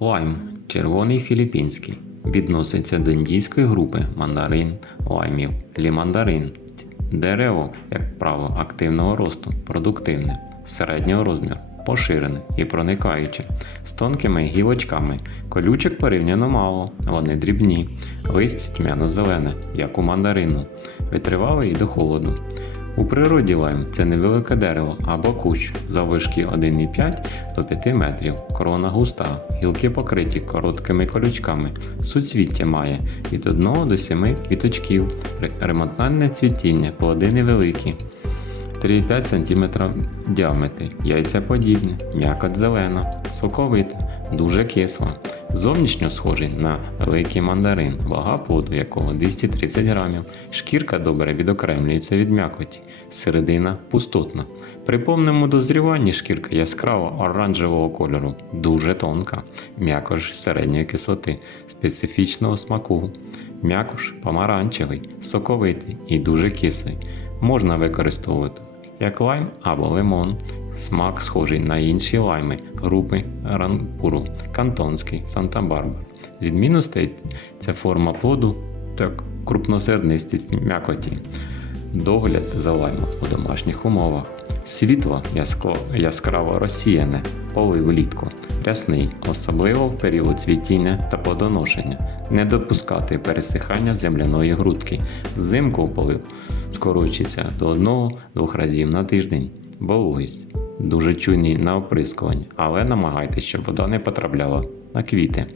Лайм червоний філіппінський. Відноситься до індійської групи мандарин, лаймів, лімандарин. Дерево, як правило, активного росту, продуктивне, середнього розміру, поширене і проникаюче, з тонкими гілочками. Колючок порівняно мало, вони дрібні, листя тьмяно-зелене, як у мандарину, витривалий до холоду. У природі лайм це невелике дерево або кущ заввишки 1,5 до 5 метрів, корона густа, гілки покриті короткими колючками, суцвіття має від 1 до 7 квіточків, ремонтальне цвітіння, плоди невеликі. 3,5 см в діаметрі, яйця подібне, м'якоть зелена, соковита, дуже кисла. Зовнішньо схожий на великий мандарин, вага плоду якого 230 грамів. Шкірка добре відокремлюється від м'якоті, середина пустотна. При повному дозріванні шкірка яскраво оранжевого кольору, дуже тонка, м'якош середньої кислоти, специфічного смаку. М'якош помаранчевий, соковитий і дуже кислий. Можна використовувати як лайм або лимон. Смак схожий на інші лайми групи ранпуру, кантонський, Санта-Барбара. З відмінностей ця форма плоду та крупнозернистість м'якоті. Догляд за лаймом у домашніх умовах. Світло яскраво розсіяне, полив влітку, рясний, особливо в період цвітіння та плодоношення, не допускати пересихання земляної грудки. Взимку полив скорочується до 1-2 разів на тиждень. Вологість. Дуже чуйний на оприскування, але намагайтеся, щоб вода не потрапляла на квіти.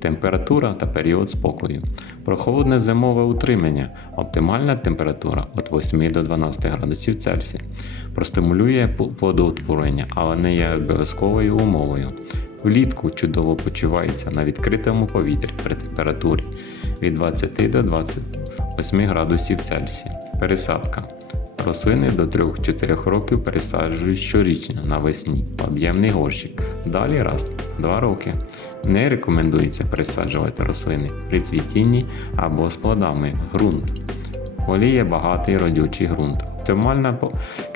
Температура та період спокою. Прохолодне зимове утримання. Оптимальна температура від 8 до 12 градусів Цельсія. Простимулює пл- плодоутворення, але не є обов'язковою умовою. Влітку чудово почувається на відкритому повітрі при температурі від 20 до 28 градусів Цельсія. Пересадка. Рослини до 3-4 років пересаджують щорічно навесні в об'ємний горщик. Далі раз на 2 роки. Не рекомендується пересаджувати рослини при цвітінні або з плодами ґрунт. Воліє багатий родючий ґрунт. Оптимальна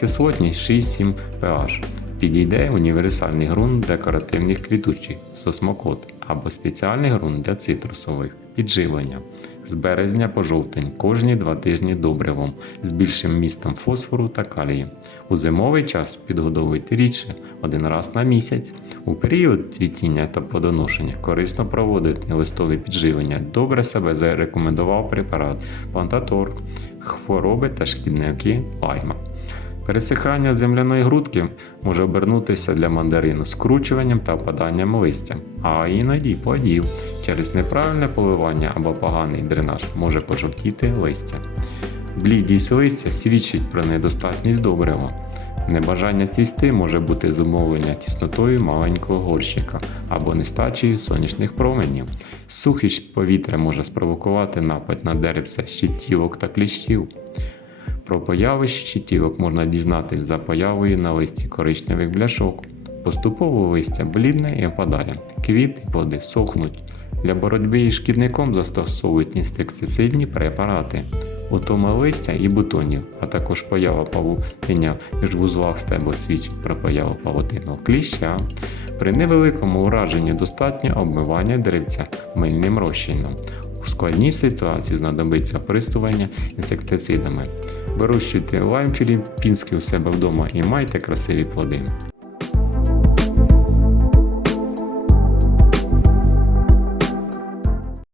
кислотність 6-7 pH. Підійде універсальний ґрунт декоративних квітучих сосмокот або спеціальний ґрунт для цитрусових підживлення. З березня по жовтень кожні два тижні добривом з більшим містом фосфору та калію. У зимовий час підгодовуйте рідше один раз на місяць. У період цвітіння та плодоношення корисно проводити листове підживлення. Добре себе зарекомендував препарат Плантатор, хвороби та шкідники лайма. Пересихання земляної грудки може обернутися для мандарину скручуванням та опаданням листя, а іноді плодів. Через неправильне поливання або поганий дренаж може пожовтіти листя. Блідість листя свідчить про недостатність добрива. Небажання цвісти може бути зумовлення тіснотою маленького горщика або нестачею сонячних променів. Сухість повітря може спровокувати напад на деревця щитівок та кліщів. Про появи щитівок можна дізнатись за появою на листі коричневих бляшок. Поступово листя блідне і опадає, квіти і плоди сохнуть. Для боротьби із шкідником застосовують інсектицидні препарати. Утома листя і бутонів, а також поява павутиння між вузлах стебла свідчить про появу павутинного кліща. При невеликому ураженні достатньо обмивання деревця мильним розчином. У складній ситуації знадобиться оприскування інсектицидами. Вирощуйте лайм філіппінський у себе вдома і майте красиві плоди.